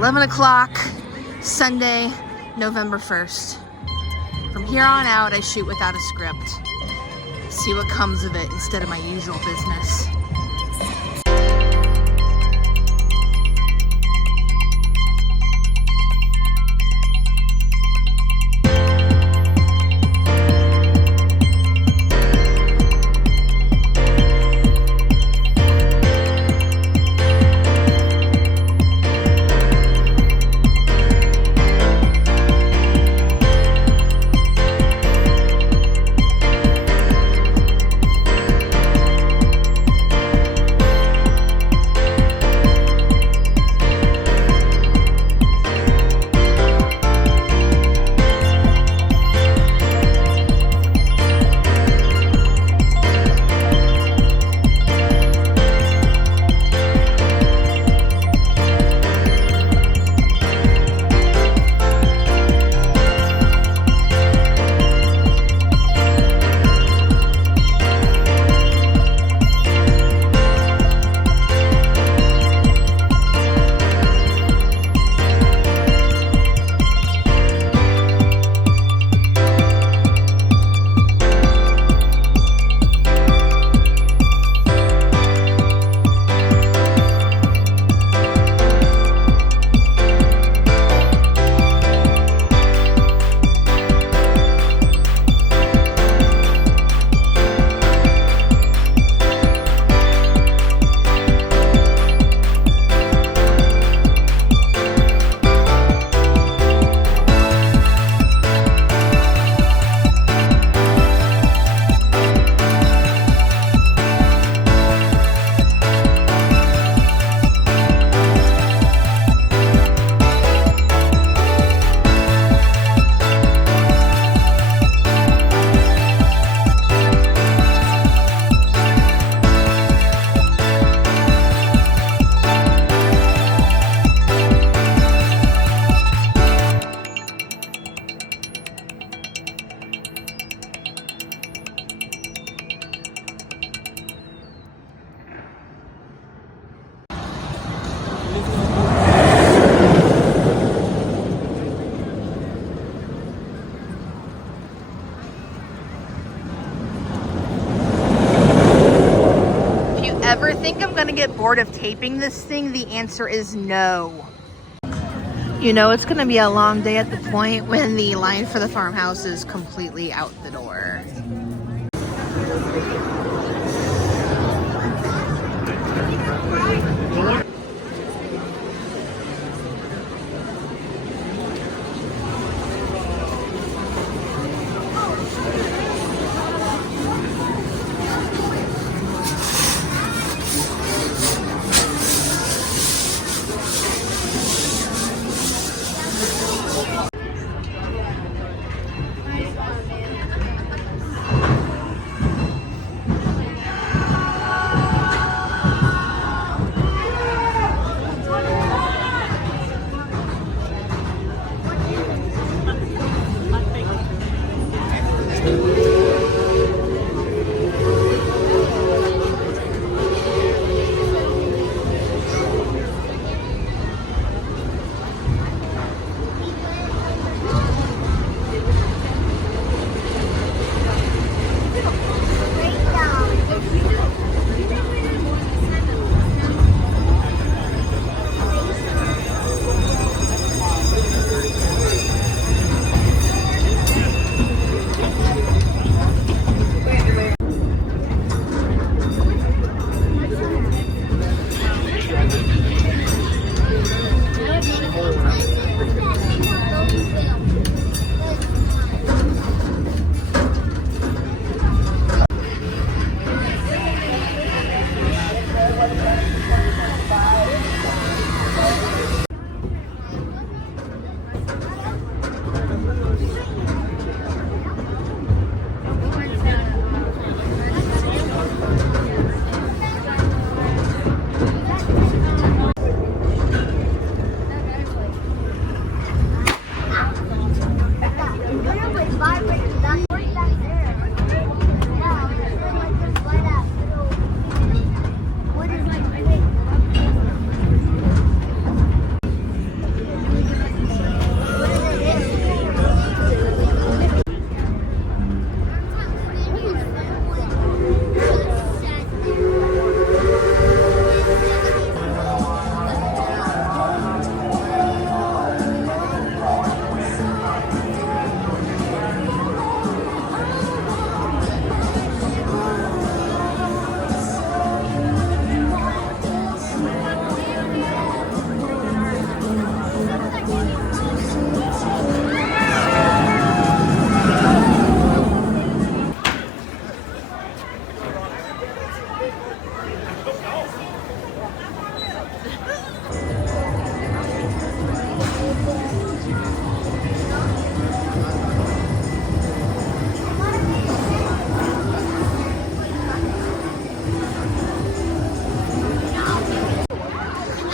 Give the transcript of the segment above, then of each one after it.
11 o'clock, Sunday, November 1st. From here on out, I shoot without a script. See what comes of it instead of my usual business. Ever think I'm gonna get bored of taping this thing? The answer is no. You know it's gonna be a long day at the point when the line for the farmhouse is completely out the door.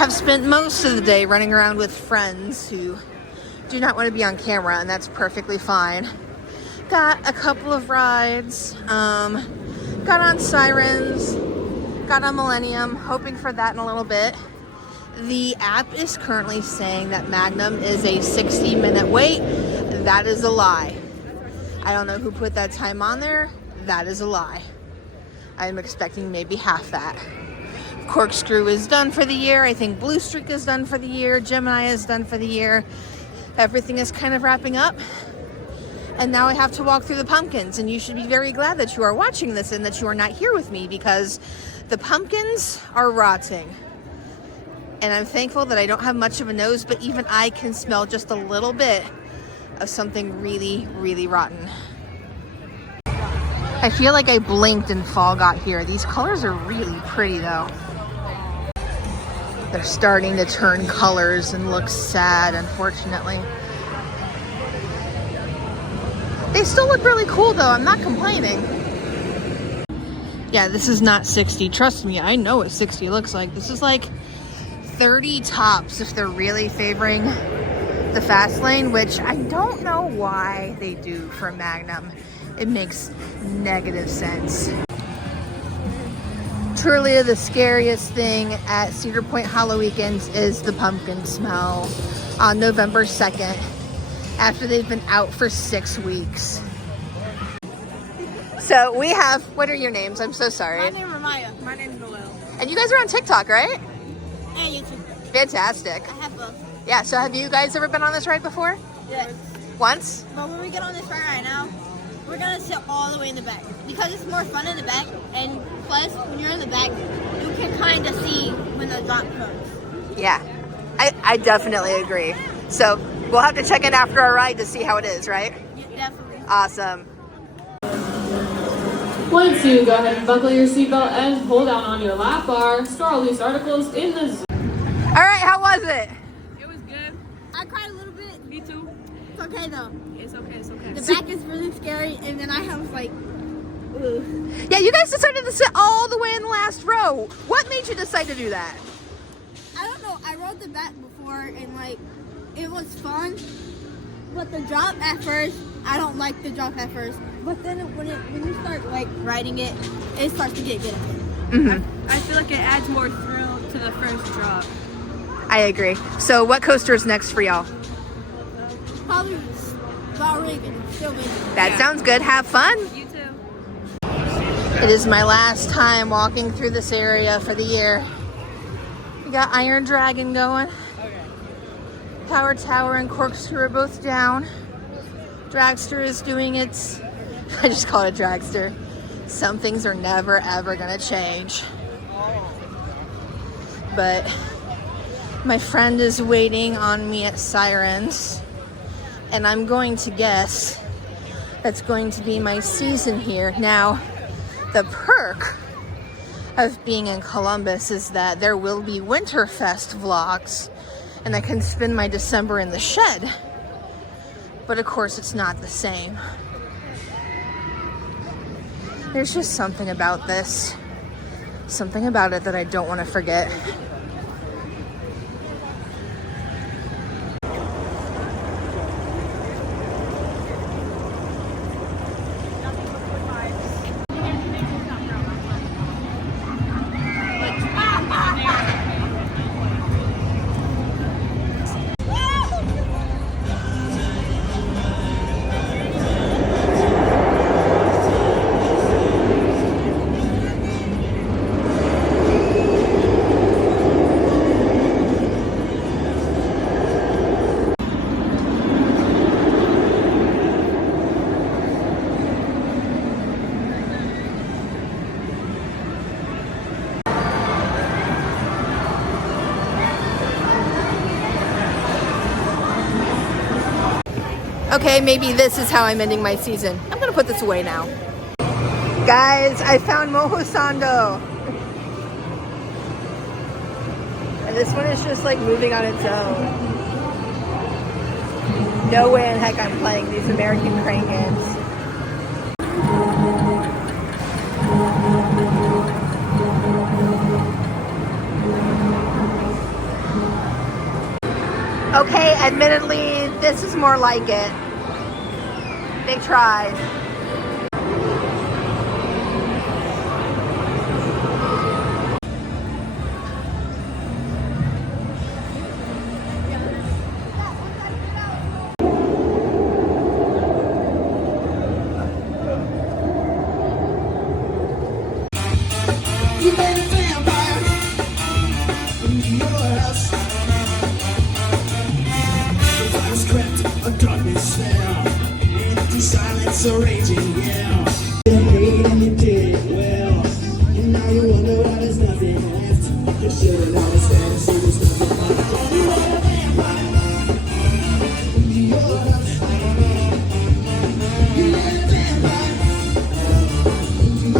have spent most of the day running around with friends who do not want to be on camera, and that's perfectly fine. Got a couple of rides, got on Sirens, got on Millennium, hoping for that in a little bit. The app is currently saying that Magnum is a 60-minute wait. That is a lie. I don't know who put that time on there. That is a lie. I'm expecting maybe half that. Corkscrew is done for the year. I think Blue Streak is done for the year. Gemini is done for the year. Everything is kind of wrapping up. And now I have to walk through the pumpkins. And you should be very glad that you are watching this and that you are not here with me, because the pumpkins are rotting. And I'm thankful that I don't have much of a nose, but even I can smell just a little bit of something really, really rotten. I feel like I blinked and fall got here. These colors are really pretty though. They're starting to turn colors and look sad, unfortunately. They still look really cool though, I'm not complaining. Yeah, this is not 60. Trust me, I know what 60 looks like. This is like 30 tops if they're really favoring the fast lane, which I don't know why they do for Magnum. It makes negative sense. Truly the scariest thing at Cedar Point Hollow Weekends is the pumpkin smell on November 2nd after they've been out for 6 weeks. So we have, what are your names? I'm so sorry. My name is Maya. My name is Noel. And you guys are on TikTok, right? And YouTube. Fantastic. I have both. Yeah, so have you guys ever been on this ride before? Yes. Once? But when we get on this ride right now, we're gonna sit all the way in the back because it's more fun in the back. And plus, when you're in the back, you can kind of see when the drop comes. Yeah, I definitely agree. So we'll have to check in after our ride to see how it is, right? Yeah, definitely. Awesome. Once you go ahead and buckle your seatbelt and pull down on your lap bar, store all loose articles in the zone. All right, how was it? It was good. I cried a little bit. Me too. It's okay though. It's okay. It's okay. The back is really scary, and then I was like, ooh. Yeah, you guys decided to sit all the way in the last row. What made you decide to do that? I don't know. I rode the back before, and like, it was fun. But the drop at first, I don't like the drop at first. But then when you start like riding it, it starts to get good. Mm-hmm. I feel like it adds more thrill to the first drop. I agree. So what coaster is next for y'all? Probably Reagan, still waiting. That sounds good. Have fun. You too. It is my last time walking through this area for the year. We got Iron Dragon going. Power Tower and Corkscrew are both down. Dragster is doing its, I just call it a dragster. Some things are never ever gonna change. But my friend is waiting on me at Sirens, and I'm going to guess that's going to be my season here. Now, the perk of being in Columbus is that there will be Winterfest vlogs, and I can spend my December in the shed. But of course, it's not the same. There's just something about this. Something about it that I don't want to forget. Okay, maybe this is how I'm ending my season. I'm gonna put this away now. Guys, I found Mojo Sando. And this one is just like moving on its own. No way in heck I'm playing these American crane games. say, admittedly, this is more like it. They tried. Silence raging, yeah. You paid and you did it well. And now you wonder why there's nothing left. You should have understood, so there's nothing left. You are a vampire. You're a vampire. You're a vampire. You're a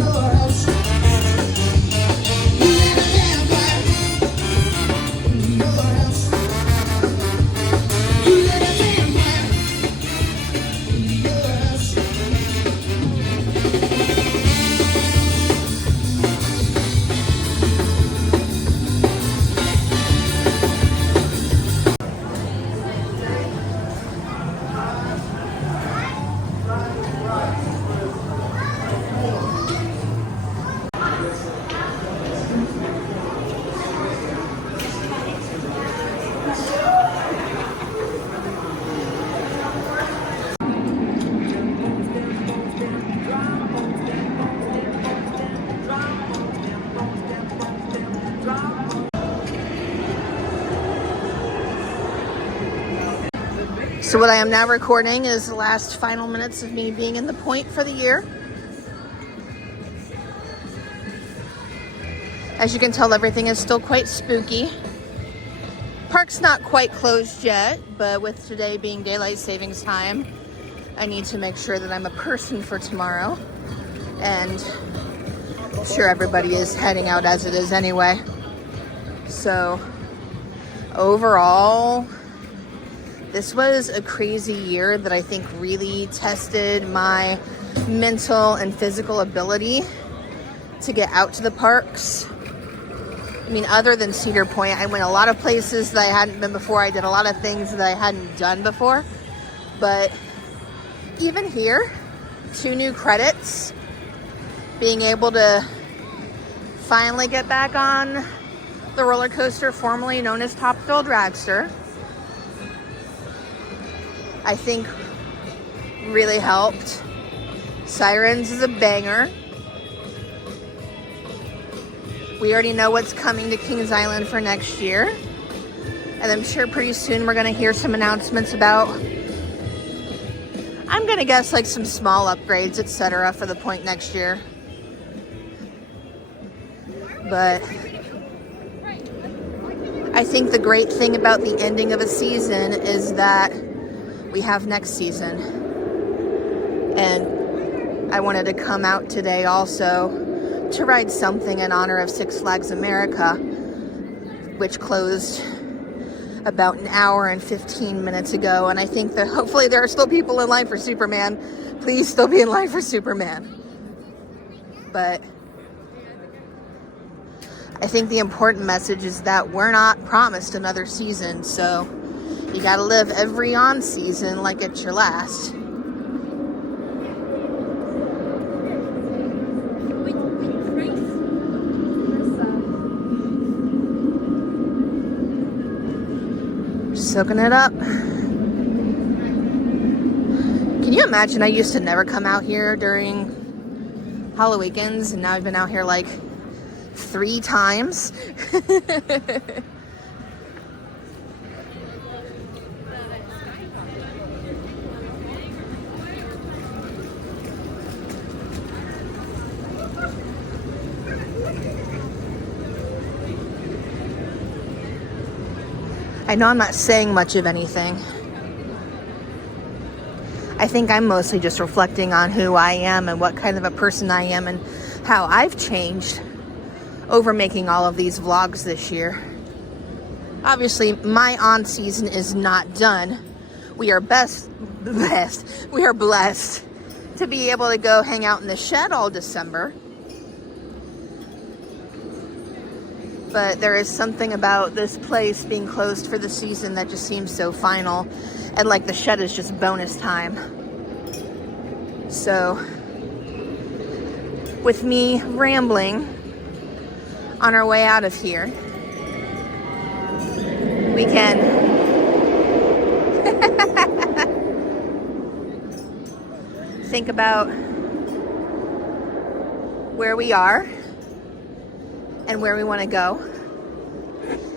So what I am now recording is the last final minutes of me being in the Point for the year. As you can tell, everything is still quite spooky. Park's not quite closed yet, but with today being daylight savings time, I need to make sure that I'm a person for tomorrow. And I'm sure everybody is heading out as it is anyway. So overall, this was a crazy year that I think really tested my mental and physical ability to get out to the parks. I mean, other than Cedar Point, I went a lot of places that I hadn't been before. I did a lot of things that I hadn't done before. But even here, 2 new credits, being able to finally get back on the roller coaster formerly known as Top Thrill Dragster, I think really helped. Sirens is a banger. We already know what's coming to Kings Island for next year. And I'm sure pretty soon we're gonna hear some announcements about, I'm gonna guess like some small upgrades, etc. for the Point next year. But I think the great thing about the ending of a season is that we have next season. And I wanted to come out today also to ride something in honor of Six Flags America, which closed about an hour and 15 minutes ago. And I think that hopefully there are still people in line for Superman. Please still be in line for Superman. But I think the important message is that we're not promised another season. So you gotta live every on season like it's your last. Soaking it up. Can you imagine? I used to never come out here during Halloween weekends, and now I've been out here like 3 times. I know I'm not saying much of anything. I think I'm mostly just reflecting on who I am and what kind of a person I am and how I've changed over making all of these vlogs this year. Obviously, my on season is not done. We are we are blessed to be able to go hang out in the shed all December. but there is something about this place being closed for the season that just seems so final. And like the shed is just bonus time. So with me rambling on our way out of here, we can think about where we are and where we want to go,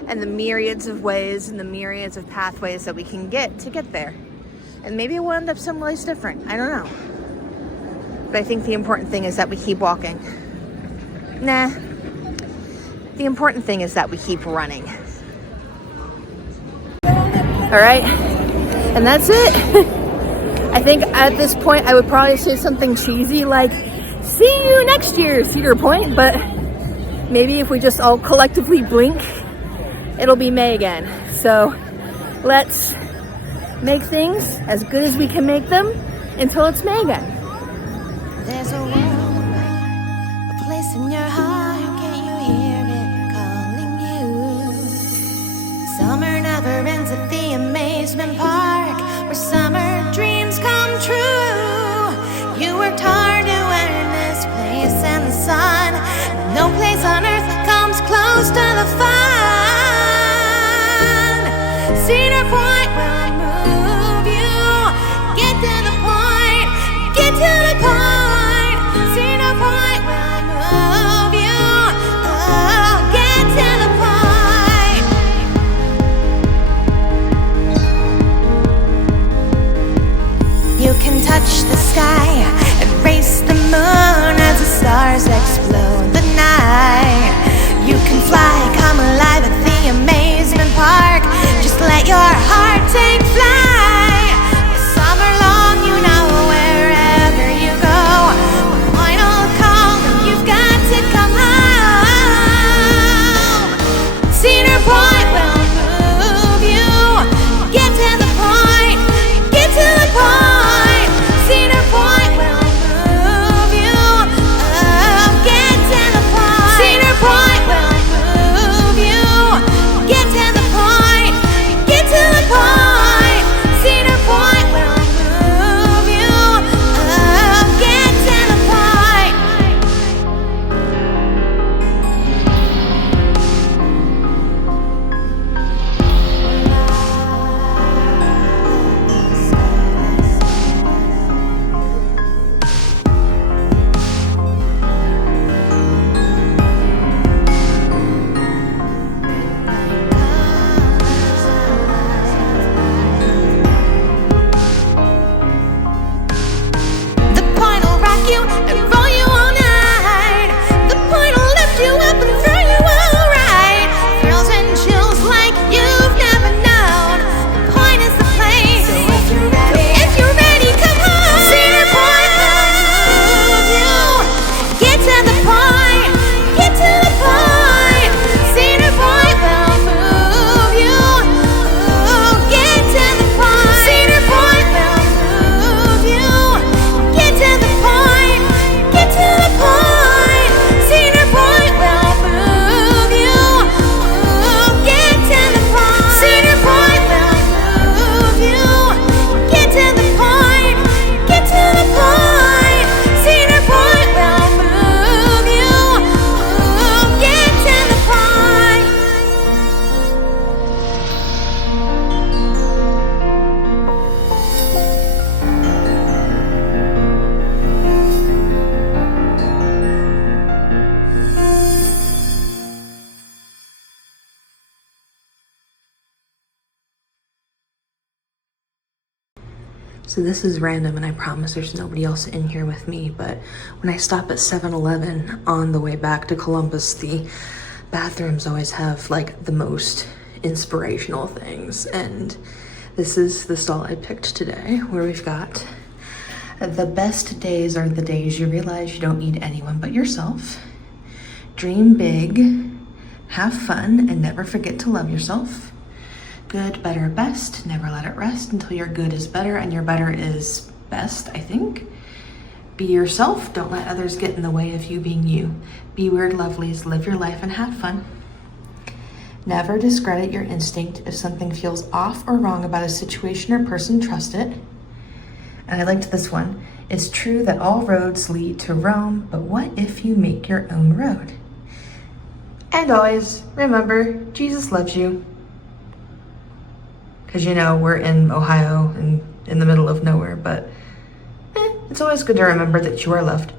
and the myriads of ways and the myriads of pathways that we can get there. And maybe it will end up someplace different. I don't know. But I think the important thing is that we keep walking. Nah. The important thing is that we keep running. All right. And that's it. I think at this point I would probably say something cheesy like, see you next year, Cedar Point. But maybe if we just all collectively blink, it'll be May again. So let's make things as good as we can make them until it's May again. There's a world apart, a place in your heart. Can't you hear it calling you? Summer never ends at the amusement park, where summer dreams come true. You worked hard to earn this place and the sun. No place on earth comes close to the fun. Cedar Point will move you. Get to the point. Get to the point. Cedar Point will move you. Oh, get to the point. You can touch the sky and race the moon as the stars explode the night. You can fly, come alive at the amazement park. Just let your heart take flight. Summer long, you know, wherever you go, the point will call and you've got to come home. Cedar Point will move you. Get to the point. Get to the point. Cedar Point will move you. Oh, get to the point. Cedar Point will move you. Get to the point. Get to the point. Cedar Point will move you. Oh, get to the point. The point will rock you and roll you all night. The point will lift you up and throw you all right. Thrills and chills like you've never known. The point is the place. So if you're ready, come home. Cedar Point will move you. Get to the point. Get to the point. Cedar Point will move you. Oh, get to the point. Cedar Point will move you. Get to the point. Get to the point. Cedar Point will move you. Oh, get to the point. Cedar Point will move you. Get to the point. Get to the point. Cedar Point will move you. Oh, get to the point. So this is random, and I promise there's nobody else in here with me, but when I stop at 7-Eleven on the way back to Columbus, the bathrooms always have like the most inspirational things, and this is the stall I picked today, where we've got the best days are the days you realize you don't need anyone but yourself. Dream big, have fun, and never forget to love yourself. Good, better, best. Never let it rest until your good is better and your better is best, I think. Be yourself. Don't let others get in the way of you being you. Be weird lovelies. Live your life and have fun. Never discredit your instinct. If something feels off or wrong about a situation or person, trust it. And I liked this one. It's true that all roads lead to Rome, but what if you make your own road? And always remember, Jesus loves you. Because you know, we're in Ohio and in the middle of nowhere, but it's always good to remember that you are loved.